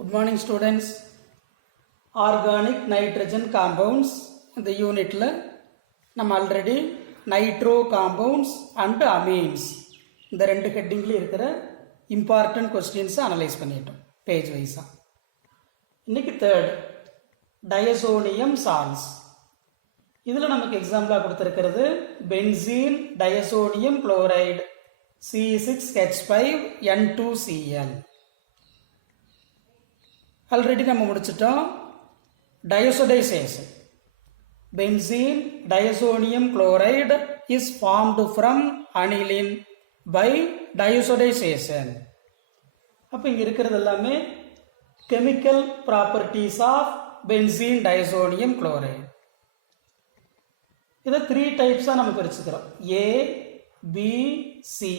Good morning students. Organic nitrogen compounds இந்த யூனிட்ல நம்ம already nitro compounds and amines இந்த ரெண்டு ஹெட்டிங்ல இருக்கிற இம்பார்ட்டன்ட் கொஸ்டின்ஸ் அனலைஸ் பண்ணிட்டோம் பேஜ் வைஸா. இன்னைக்கு தேர்ட் டயசோனியம் சால்ட்ஸ். இதில் நமக்கு எக்ஸாம்பிளாக கொடுத்துருக்கிறது benzene diazonium chloride C6H5N2Cl. Already நம்ம முடிச்சிட்டோம். Diazotisation. Benzene diazonium chloride is formed from aniline by diazotisation. அப்போ இங்கே இருக்கிறது எல்லாமே chemical properties of benzene diazonium chloride. இதை 3 டைப்ஸாக நம்ம பிரிச்சுக்கிறோம். A, B, C.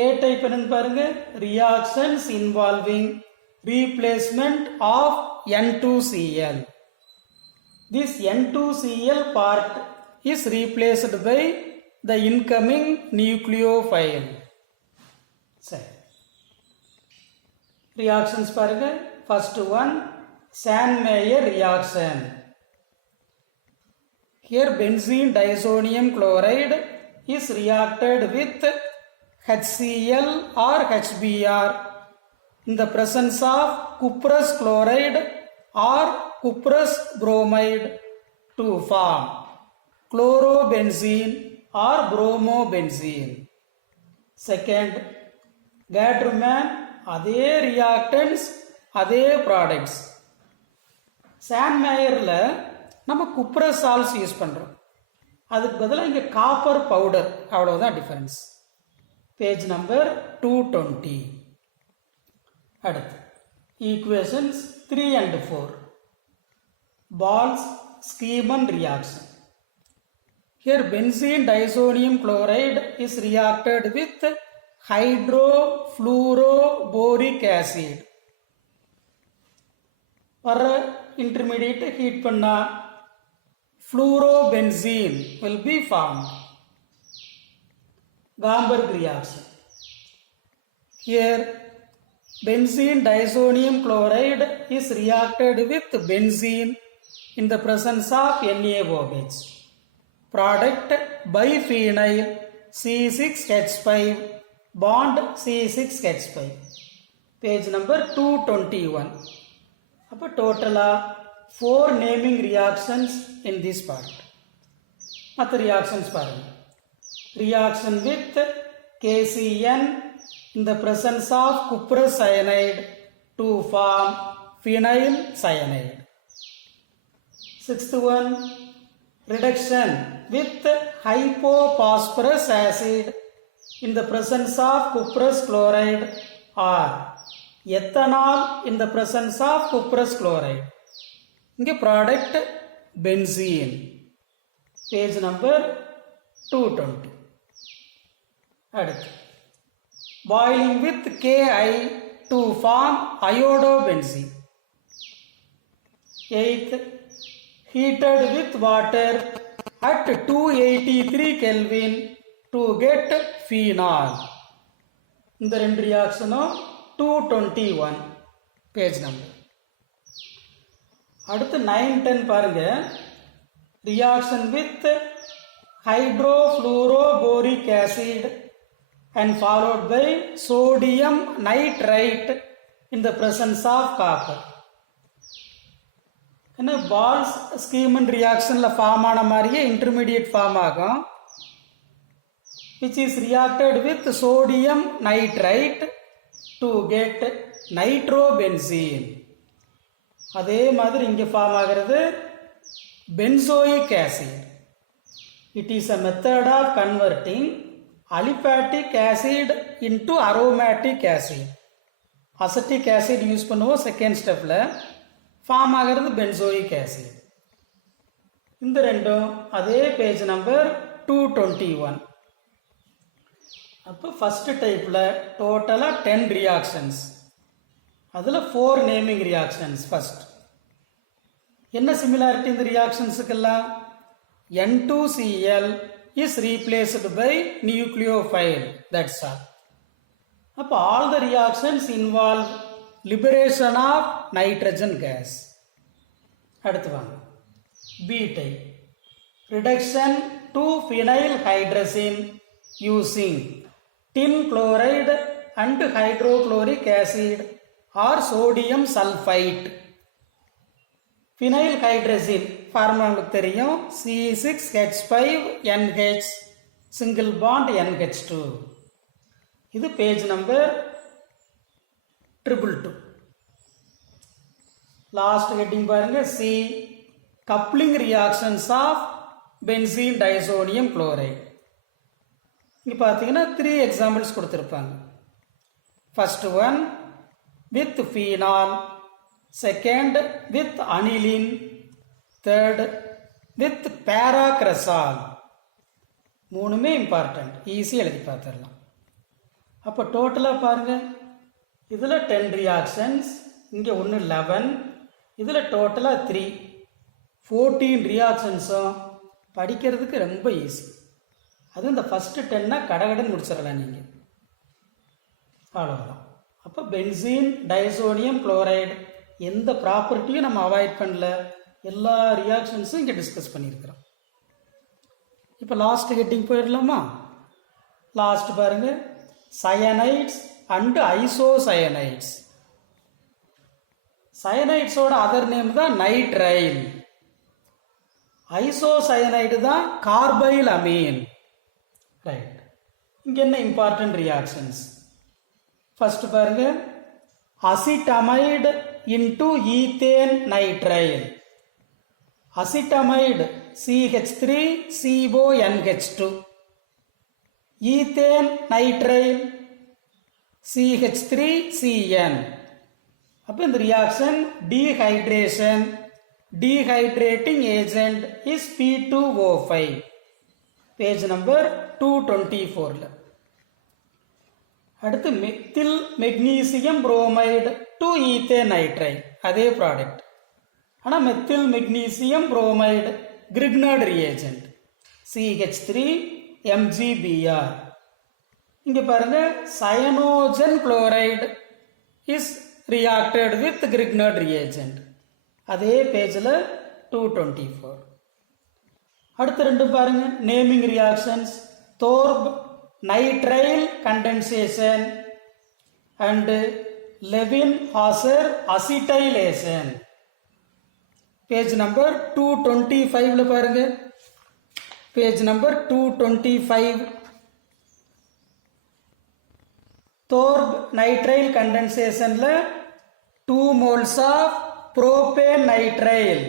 A type என்னன்னு பாருங்க, reactions involving replacement of N2Cl. This N2Cl part is replaced by the incoming nucleophile. சரி, reactions பாருங்க. First one, Sandmeyer reaction. Here benzene diazonium chloride is reacted with HCl or HBr in the presence of cuprous chloride or cuprous bromide to form chlorobenzene or bromobenzene. Second, Gattermann, அதே reactants, அதே products. Sandmeyerல நம்ம cuprous salts use பண்றோம், அதுக்கு பதிலாக இங்க copper powder, அவ்வளவுதான் difference. Page number 220. அடுத்து equations 3 and 4. Bols-Schiemann reaction. Here benzene diazonium chloride is reacted with hydrofluoroboric acid. வர intermediate heat பண்ணா fluorobenzene will be formed. Gamberg reaction. Here benzene diazonium chloride is reacted with benzene in the presence of NaOH. Product biphenyl C6H5 bond C6H5. Page number 221. அப்போ டோட்டலா 4 naming reactions in this part. மற்ற reactions பாருங்க. Reaction with KCN in the presence of cuprous cyanide to form phenyl cyanide. Sixth one, reduction with hypophosphorus acid in the presence of cuprous chloride or ethanol in the presence of cuprous chloride. இங்கே product benzene. Page number 220. அடுத்து boiling with Ki to form iodobenzene. 8th, heated with water at 283 Kelvin to get phenol. இந்த ரெண்டு ரியாக்ஷனும் 221 page number. அடுத்து 9-10 பாருங்க. Reaction with hydrofluoroboric acid and followed by sodium nitrite in the presence of copper. என்ன Bols-Schiemann reactionல form ஆன மாதிரியே intermediate form ஆகும், which is reacted with sodium nitrite to get nitrobenzene. அதே மாதிரி இங்கே ஃபார்ம் ஆகிறது benzoic acid. It is a method of converting aliphatic acid into aromatic acid. Ascetic acid use பண்ணுவோம் second ஸ்டெப்ல, form ஆகிறது பென்சோயிக் ஆசிட். இந்த ரெண்டும் அதே பேஜ் நம்பர் 221. அப்போ ஃபர்ஸ்ட் டைப்ல டோட்டலா 10 ரியாக்ஷன்ஸ், அதுல 4 நேமிங் ரியாக்ஷன்ஸ். ஃபர்ஸ்ட் என்ன சிமிலாரிட்டி இந்த ரியாக்ஷன்ஸுக்கெல்லாம்? N2Cl is replaced by nucleophile, that's all. அப்போ all the reactions involve liberation of nitrogen gas. அடுத்து வாங்க B type. Reduction to phenyl hydrazine using tin chloride and hydrochloric acid or sodium sulfite. Phenyl hydrazine formula உங்களுக்கு தெரியும், C6H5NH single bond NH2. இது page number 222. Last heading பாருங்க, C coupling reactions of benzene disodium chloride. இங்கே பார்த்தீங்கன்னா 3 examples கொடுத்துருப்பாங்க. First one with phenol, second with aniline, third with paracresol. மூணுமே important, ஈஸியாக எழுதி பார்த்துடலாம். அப்போ டோட்டலாக பாருங்கள், இதில் 10 ரியாக்ஷன்ஸ், இங்கே ஒன்று 11, இதில் டோட்டலாக 3, 14 ரியாக்ஷன்ஸும் படிக்கிறதுக்கு ரொம்ப ஈஸி. அது இந்த ஃபஸ்ட்டு 10 கடகடன் முடிச்சிடலாம் நீங்கள், அவ்வளோதான். அப்போ பென்சீன் டைசோடியம் குளோரைடு எந்த ப்ராப்பர்ட்டியும் நம்ம அவாய்ட் பண்ணல, எல்லா ரியாக்ஷன்ஸும் இங்கே டிஸ்கஸ் பண்ணியிருக்கிறோம். இப்போ லாஸ்ட் ஹெட்டிங் போயிடலாமா? லாஸ்ட் பாருங்க, சயனைட்ஸ் அண்ட் ஐசோசயனைட்ஸ். சயனைட்ஸோட அதர் நேம் தான் நைட்ரைல், ஐசோசயனைடு தான் கார்பைல் அமீன். ரைட், இங்கே என்ன இம்பார்ட்டன்ட் ரியாக்ஷன்ஸ்? ஃபர்ஸ்ட் பாருங்க, acetamide into ethane nitrile. Acetamide CH3CONH2, ethane nitrile CH3CN. அப்போ இந்த reaction dehydration, dehydrating agent is P2O5, page number 224. அடுத்து methyl magnesium bromide to ethane nitrile, அதே product, ஆனால் methyl magnesium bromide Grignard reagent CH3MgBr. இங்கே பாருங்க, cyanogen chloride is reacted with Grignard reagent, அதே பேஜில் 224. அடுத்து ரெண்டு பாருங்க, naming reactions, Thorpe nitrile condensation and Levine Hauser acetylation. Page number 225 பாருங்க, பேஜ் நம்பர் 225. தோர்ப் நைட்ரைல் கண்டென்சேஷன்ல 2 moles of propane nitrile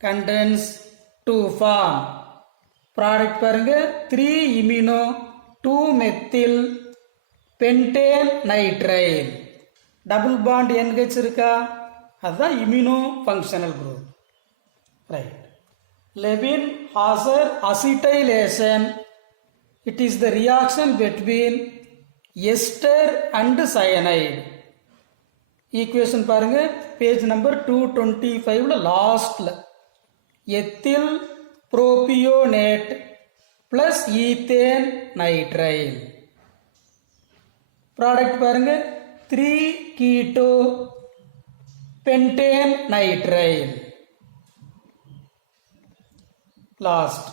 condense to form product பாருங்க, 3 imino 2 methyl pentane nitrile. Double bond NH இருக்கா, அதுதான் immuno functional group. Right, Levine Hauser acetylation, it is the reaction between ester and cyanide. Equation பாருங்க, page number 225 லாஸ்ட்ல, ethyl propionate plus ethane nitrile. Product பாருங்க, 3 keto pentane nitrile. Last,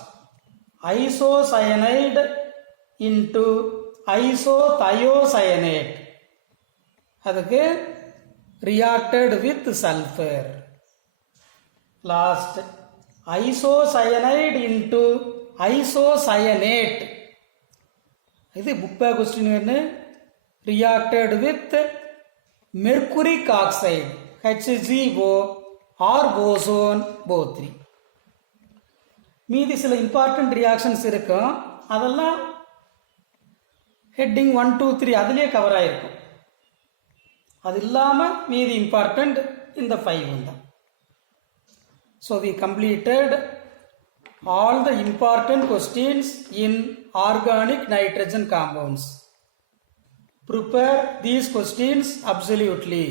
isocyanide into isothiocyanate, அதுக்கு reacted with sulphur. Last, isocyanide into isocyanate, இது book back question, reacted with mercuric oxide HgO or ozone both. மீதி சில important reactions இருக்கும், அதெல்லாம் heading 1, 2, 3 அதுலேயே cover ஆகிருக்கும். அது இல்லாமல் மீதி இம்பார்ட்டன்ட் இந்த 5 தான். So we completed all the important questions in organic nitrogen compounds. Prepare these questions absolutely.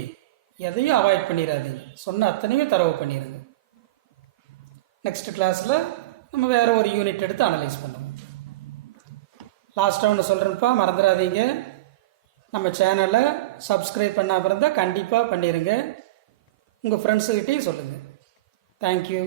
எதையும் அவாய்ட் பண்ணிடாதீங்க, சொன்ன அத்தனையும் தரவு பண்ணிடுங்க. நெக்ஸ்ட் கிளாஸில் நம்ம வேற ஒரு யூனிட் எடுத்து அனலைஸ் பண்ணுவோம். லாஸ்ட்டாக ஒன்று சொல்கிறேன்ப்பா, மறந்துடாதீங்க. நம்ம சேனலை சப்ஸ்கிரைப் பண்ணாமல் இருந்தால் கண்டிப்பாக பண்ணிடுங்க. உங்கள் ஃப்ரெண்ட்ஸுக்கிட்டையும் சொல்லுங்கள். தேங்க்யூ.